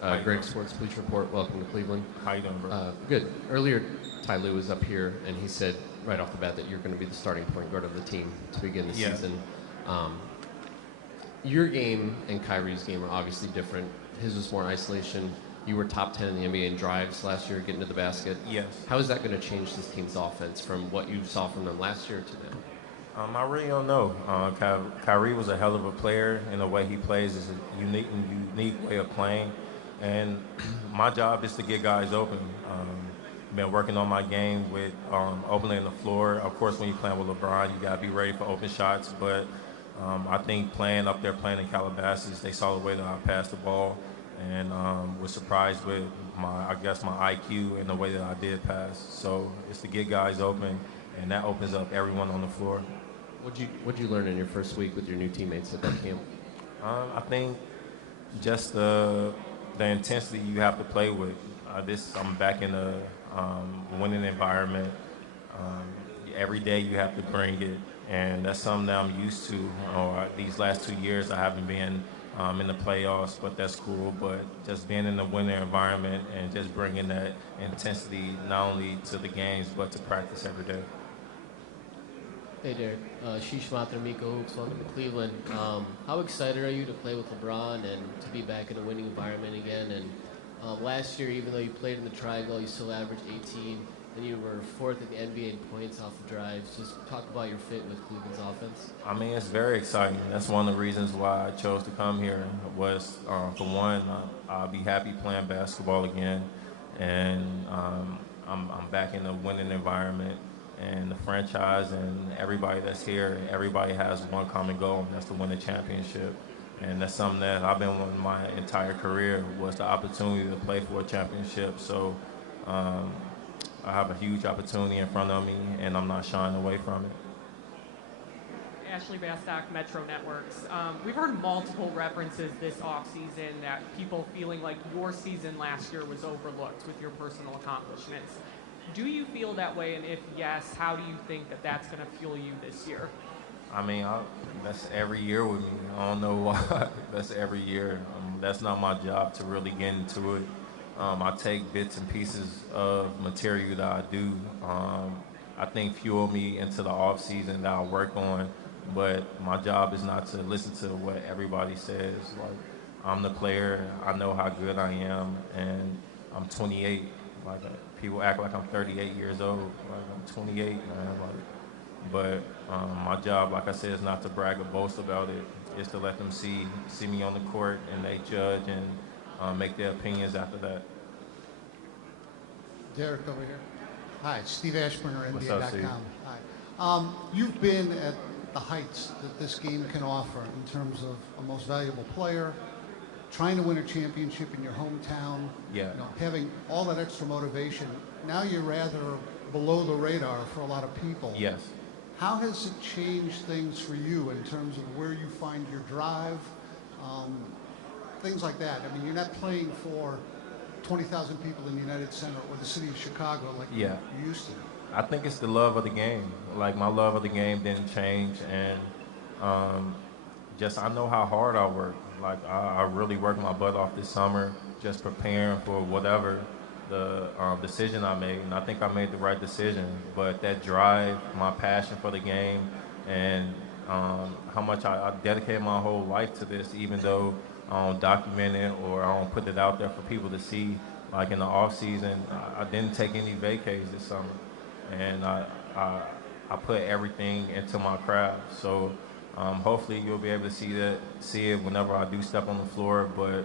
Greg, Sports Bleach Report. Welcome to Cleveland. How you doing, bro? Good. Earlier, Ty Lue was up here, and he said right off the bat that you're going to be the starting point guard of the team to begin the season. Your game and Kyrie's game are obviously different. His was more isolation. You were top 10 in the NBA in drives last year, getting to the basket. Yes. How is that going to change this team's offense from what you saw from them last year to now? I really don't know. Kyrie was a hell of a player, and the way he plays is a unique way of playing. And my job is to get guys open. Been working on my game with opening the floor. Of course, when you're playing with LeBron, you got to be ready for open shots. But I think playing in Calabasas, they saw the way that I passed the ball, and was surprised with my IQ and the way that I did pass. So it's to get guys open, and that opens up everyone on the floor. What'd you learn in your first week with your new teammates at that camp? I think just the intensity you have to play with. I'm back in a winning environment. Every day you have to bring it, and that's something that I'm used to. These last 2 years I haven't been in the playoffs, but that's cool. But just being in a winning environment and just bringing that intensity not only to the games but to practice every day. Hey Derrick, Sheesh Mathur, Miko Hooks, welcome to Cleveland. How excited are you to play with LeBron and to be back in a winning environment again? And last year, even though you played in the triangle, you still averaged 18, and you were fourth in the NBA in points off the drives. Just talk about your fit with Cleveland's offense. I mean, it's very exciting. That's one of the reasons why I chose to come here was, for one, I'll be happy playing basketball again, and I'm back in a winning environment. And the franchise and everybody that's here, everybody has one common goal, and that's to win a championship. And that's something that I've been wanting my entire career, was the opportunity to play for a championship. So I have a huge opportunity in front of me, and I'm not shying away from it. Ashley Bastock, Metro Networks. We've heard multiple references this offseason that people feeling like your season last year was overlooked with your personal accomplishments. Do you feel that way, and if yes, how do you think that that's going to fuel you this year? I mean, that's every year with me. I don't know why. That's every year. That's not my job to really get into it. I take bits and pieces of material that I do. I think fuel me into the off season that I work on. But my job is not to listen to what everybody says. Like, I'm the player. I know how good I am, and I'm 28. Like, people act like I'm 38 years old. Like, I'm 28, man. But my job, like I said, is not to brag or boast about it. It's to let them see me on the court, and they judge and make their opinions after that. Derrick over here. Hi, it's Steve Ashburner, What's up, Steve? NBA.com. Hi. You've been at the heights that this game can offer in terms of a most valuable player, trying to win a championship in your hometown, having all that extra motivation. Now you're rather below the radar for a lot of people. Yes. How has it changed things for you in terms of where you find your drive, things like that? I mean, you're not playing for 20,000 people in the United Center or the city of Chicago like you used to. I think it's the love of the game. Like, my love of the game didn't change, and I know how hard I work. Like, I really worked my butt off this summer just preparing for whatever the decision I made, and I think I made the right decision. But that drive, my passion for the game, and how much I dedicated my whole life to this, even though I don't document it or I don't put it out there for people to see. Like, in the off season, I didn't take any vacays this summer, and I put everything into my craft. So hopefully you'll be able to see it whenever I do step on the floor. But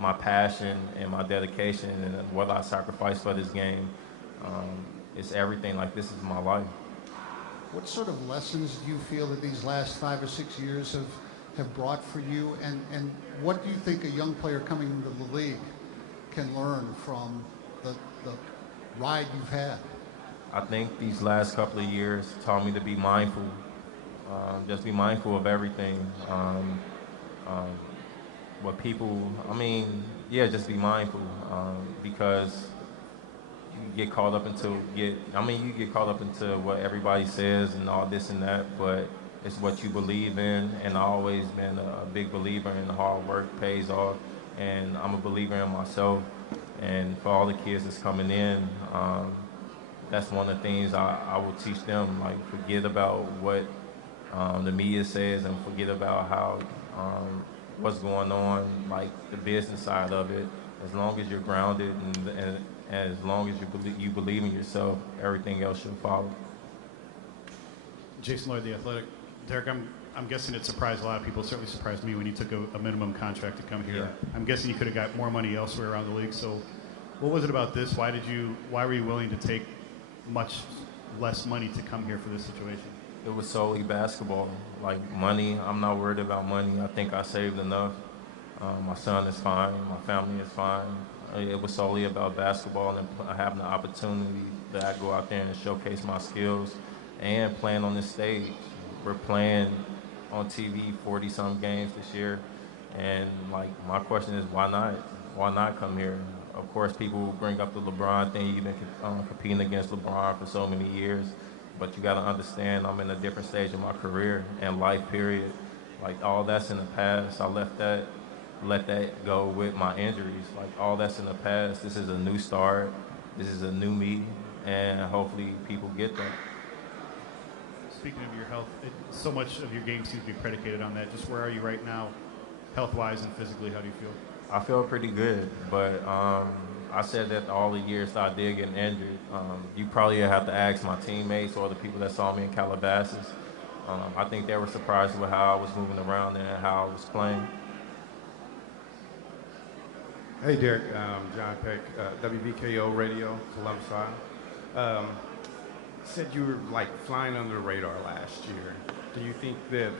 my passion and my dedication and what I sacrifice for this game, it's everything. Like, this is my life. What sort of lessons do you feel that these last 5 or 6 years have brought for you? And what do you think a young player coming into the league can learn from the ride you've had? I think these last couple of years taught me to be mindful. Just be mindful of everything. Just be mindful, because you get caught up into what everybody says and all this and that, but it's what you believe in, and I've always been a big believer in hard work pays off, and I'm a believer in myself. And for all the kids that's coming in, that's one of the things I will teach them. Like, forget about what the media says, and forget about how what's going on, like the business side of it. As long as you're grounded and as long as you believe in yourself, everything else should follow. Jason Lloyd, The Athletic. Derrick, I'm guessing it surprised a lot of people. It certainly surprised me when you took a minimum contract to come here. Yeah. I'm guessing you could have got more money elsewhere around the league. So what was it about this? Why were you willing to take much less money to come here for this situation? It was solely basketball. Like, money, I'm not worried about money. I think I saved enough. My son is fine. My family is fine. It was solely about basketball and having the opportunity that I go out there and showcase my skills and playing on this stage. We're playing on TV 40-some games this year. And, like, my question is, why not? Why not come here? Of course, people bring up the LeBron thing. You've been competing against LeBron for so many years. But you got to understand, I'm in a different stage of my career and life, period. Like, all that's in the past. I let that go with my injuries. Like, all that's in the past. This is a new start. This is a new me, and hopefully people get that. Speaking of your health, so much of your game seems to be predicated on that. Just where are you right now, health-wise and physically? How do you feel? I feel pretty good, but I said that all the years that I did get injured. You probably have to ask my teammates or the people that saw me in Calabasas. I think they were surprised with how I was moving around and how I was playing. Hey, Derrick. John Peck, WBKO Radio, Columbus. Said you were like flying under the radar last year. Do you think that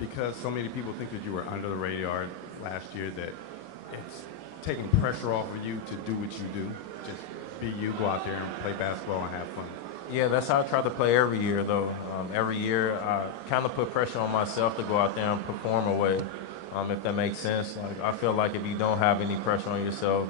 because so many people think that you were under the radar last year, that it's taking pressure off of you to do what you do? Just be you, go out there and play basketball and have fun. Yeah, that's how I try to play every year, though. Every year, I kind of put pressure on myself to go out there and perform away, if that makes sense. Like, I feel like if you don't have any pressure on yourself,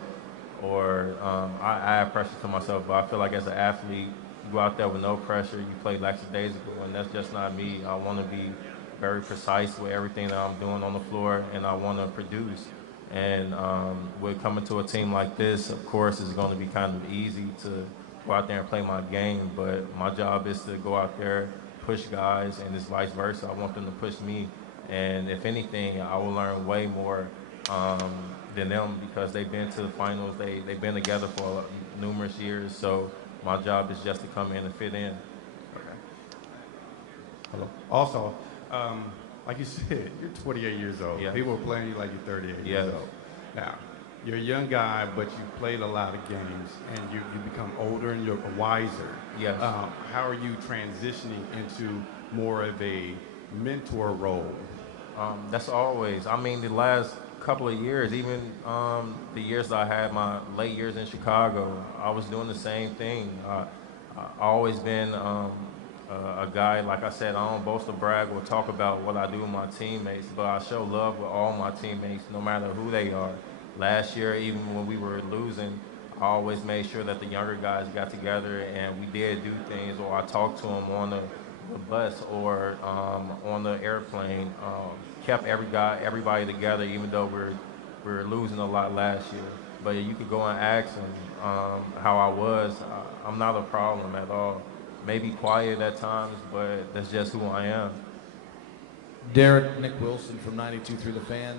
or I add pressure to myself, but I feel like as an athlete, you go out there with no pressure, you play lackadaisical, and that's just not me. I want to be very precise with everything that I'm doing on the floor, and I want to produce. And with coming to a team like this, of course, it's going to be kind of easy to go out there and play my game, but my job is to go out there, push guys, and it's vice versa. I want them to push me, and if anything, I will learn way more than them because they've been to the finals. They've been together for numerous years, so my job is just to come in and fit in. Okay. Hello. Also, like you said, you're 28 years old. Yeah. People are playing you like you're 38 Yeah. years old. Now, you're a young guy, but you've played a lot of games, and you become older and you're wiser. Yes. How are you transitioning into more of a mentor role? That's always. I mean, the last couple of years, even the years that I had my late years in Chicago, I was doing the same thing. I always been a guy, like I said, I don't boast or brag or talk about what I do with my teammates, but I show love with all my teammates, no matter who they are. Last year, even when we were losing, I always made sure that the younger guys got together and we did do things, or I talked to them on the bus or on the airplane. Kept everybody together, even though we were losing a lot last year. But you could go and ask them how I was. I'm not a problem at all. Maybe quiet at times, but that's just who I am. Derrick, Nick Wilson from 92 Through the Fan.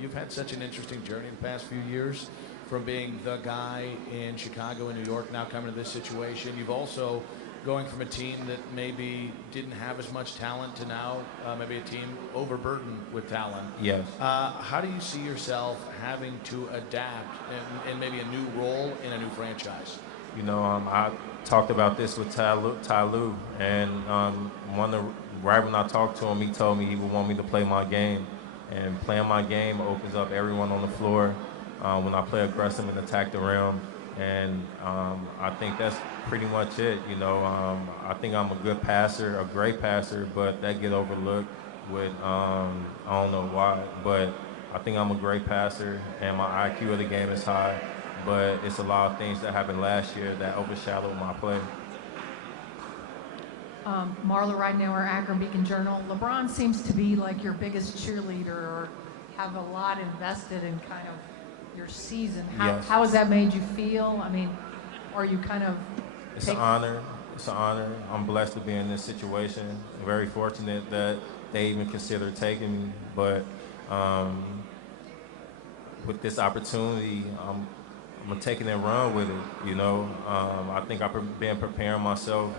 You've had such an interesting journey the past few years, from being the guy in Chicago and New York, now coming to this situation. You've also going from a team that maybe didn't have as much talent to now maybe a team overburdened with talent. Yes. How do you see yourself having to adapt in maybe a new role in a new franchise? You know, I talked about this with Ty Lue, and right when I talked to him, he told me he would want me to play my game. And playing my game opens up everyone on the floor when I play aggressive and attack the rim. And I think that's pretty much it. You know, I think I'm a good passer, a great passer, but that get overlooked with, I don't know why. But I think I'm a great passer, and my IQ of the game is high. But it's a lot of things that happened last year that overshadowed my play. Marla Ridenauer, Akron Beacon Journal. LeBron seems to be like your biggest cheerleader, or have a lot invested in kind of your season. Yes. How has that made you feel? I mean, are you kind of... It's an honor. It's an honor. I'm blessed to be in this situation. I'm very fortunate that they even considered taking me. But with this opportunity, I'm taking it and run with it. You know, I think I've been preparing myself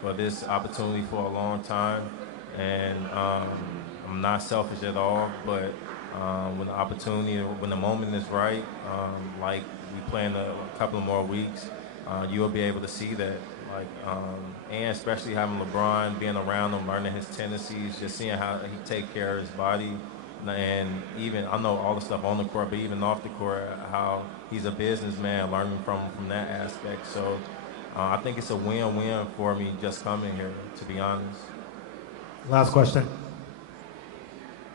for this opportunity for a long time, and I'm not selfish at all. But when the opportunity, when the moment is right, like we play in a couple of more weeks, you'll be able to see that. Like, and especially having LeBron, being around him, learning his tendencies, just seeing how he take care of his body. And even, I know all the stuff on the court, but even off the court, how he's a businessman, learning from that aspect. So I think it's a win-win for me just coming here, to be honest. Last question.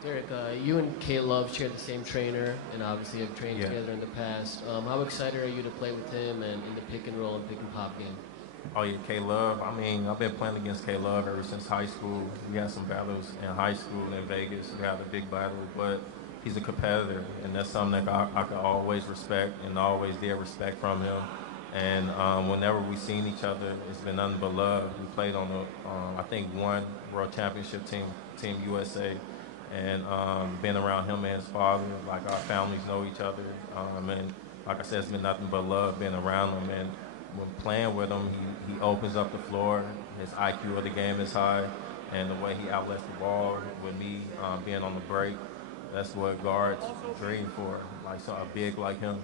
Derrick, you and K Love share the same trainer, and obviously have trained together in the past. How excited are you to play with him and in the pick and roll and pick and pop game? Oh yeah, K Love. I mean, I've been playing against K Love ever since high school. We had some battles in high school in Vegas. We had a big battle, but he's a competitor, and that's something that I could always respect and always did respect from him. And whenever we've seen each other, it's been nothing but love. We played on the, I think, one World Championship team USA, and been around him and his father. Like, our families know each other, and like I said, it's been nothing but love being around him. And when playing with him, he opens up the floor. His IQ of the game is high, and the way he outlets the ball with me being on the break, that's what guards dream for, like a big like him.